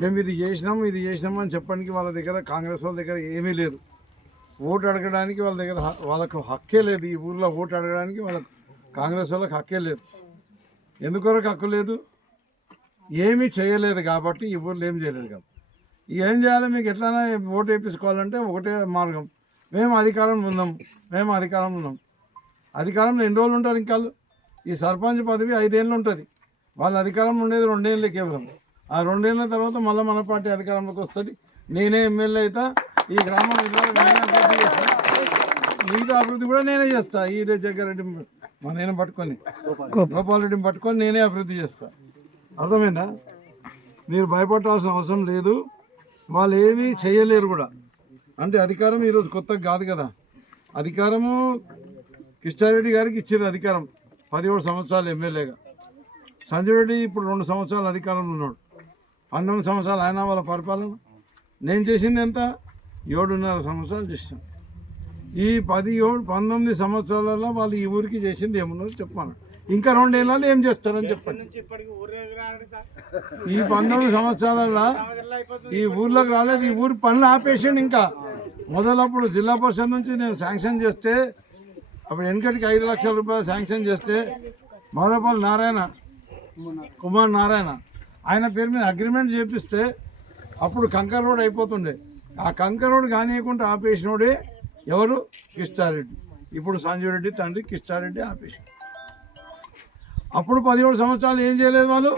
మేము ఇది చేసినాం ఇది చేసినాం అని చెప్పడానికి వాళ్ళ దగ్గర కాంగ్రెస్ వాళ్ళ దగ్గర ఏమీ లేదు. ఓటు అడగడానికి వాళ్ళ దగ్గర వాళ్ళకు హక్కే లేదు. ఈ ఊళ్ళో ఓటు అడగడానికి వాళ్ళ కాంగ్రెస్ వాళ్ళకి హక్కే లేదు. ఎందుకొరకు హక్కు లేదు? ఏమీ చేయలేదు కాబట్టి ఈ ఊర్లో ఏం చేయలేదు కాబట్టి ఏం చేయాలి? మీకు ఎట్లైనా ఓటు వేయించుకోవాలంటే ఒకటే మార్గం. మేము అధికారంలో ఉన్నాం. మేము అధికారంలో ఉన్నాం. అధికారంలో ఎన్ని రోజులు ఉంటారు ఇంకా వాళ్ళు? ఈ సర్పంచ్ పదవి ఐదేళ్ళు ఉంటుంది. వాళ్ళ అధికారంలో ఉండేది రెండేళ్ళే కేవలం. ఆ రెండేళ్ళ తర్వాత మళ్ళీ మన పార్టీ అధికారంలోకి వస్తుంది. నేనే ఎమ్మెల్యే అవుతా ఈ గ్రామం నేనే మిగతా అభివృద్ధి కూడా నేనే చేస్తా. ఈ జగ్గారెడ్డి మా నేను పట్టుకొని గోపాల్ రెడ్డిని పట్టుకొని నేనే అభివృద్ధి చేస్తా. అర్థమైందా? మీరు భయపడాల్సిన అవసరం లేదు. వాళ్ళు ఏమీ చేయలేరు కూడా. అంటే అధికారం ఈరోజు కొత్తగా కాదు కదా. అధికారము కిష్టారెడ్డి గారికి ఇచ్చారు అధికారం. పదిహేడు సంవత్సరాలు ఎమ్మెల్యేగా. సంజయ్ రెడ్డి ఇప్పుడు రెండు సంవత్సరాలు అధికారంలో ఉన్నాడు. పంతొమ్మిది సంవత్సరాలు ఆయన వాళ్ళ పరిపాలన. నేను చేసింది ఎంత? ఏడున్నర సంవత్సరాలు చేశాను ఈ పది ఏడు పంతొమ్మిది సంవత్సరాలలో వాళ్ళు ఈ ఊరికి చేసింది ఏమున్నది చెప్పాను ఇంకా రెండేళ్ళలో ఏం చేస్తారని చెప్పండి. ఈ పంతొమ్మిది సంవత్సరాలలో ఈ ఊర్లోకి రాలేదు. ఈ ఊరి పనులు ఆపేసిండు ఇంకా. మొదలప్పుడు జిల్లా పరిషత్ నుంచి నేను శాంక్షన్ చేస్తే అప్పుడు వెనకటికి ఐదు లక్షల రూపాయలు శాంక్షన్ చేస్తే మొదలపల్లి నారాయణ కుమార్ నారాయణ ఆయన పేరు మీద అగ్రిమెంట్ చేపిస్తే అప్పుడు కంకర్ రోడ్ అయిపోతుండే. ఆ కంకర్ రోడ్ కానియకుండా ఆపేసినోడే ఎవరు? కిష్టారెడ్డి. ఇప్పుడు సంజయ్ రెడ్డి తండ్రి కిష్టారెడ్డి ఆపేసి అప్పుడు పదిహేడు సంవత్సరాలు ఏం చేయలేదు వాళ్ళు?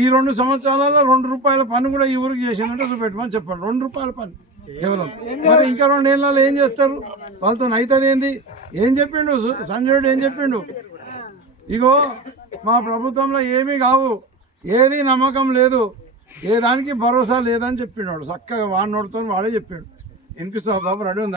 ఈ రెండు సంవత్సరాలలో రెండు రూపాయల పన్ను కూడా ఈ ఊరికి చేసినట్టు చూపెట్టమని చెప్పండి. రెండు రూపాయల పన్ను కేవలం. మరి ఇంకా రెండు ఏళ్ళలో ఏం చేస్తారు? వాళ్ళతో అవుతుంది ఏంది? ఏం చెప్పిండు? సంజయ్ రెడ్డి ఏం చెప్పిండు? ఇగో మా ప్రభుత్వంలో ఏమీ కావు. ఏది నమ్మకం లేదు. ఏ దానికి భరోసా లేదని చెప్పిండు వాడు చక్కగా వాడినోడుతో వాడే చెప్పిండు. వినిపిస్తా బాబు రెడీ ఉందా?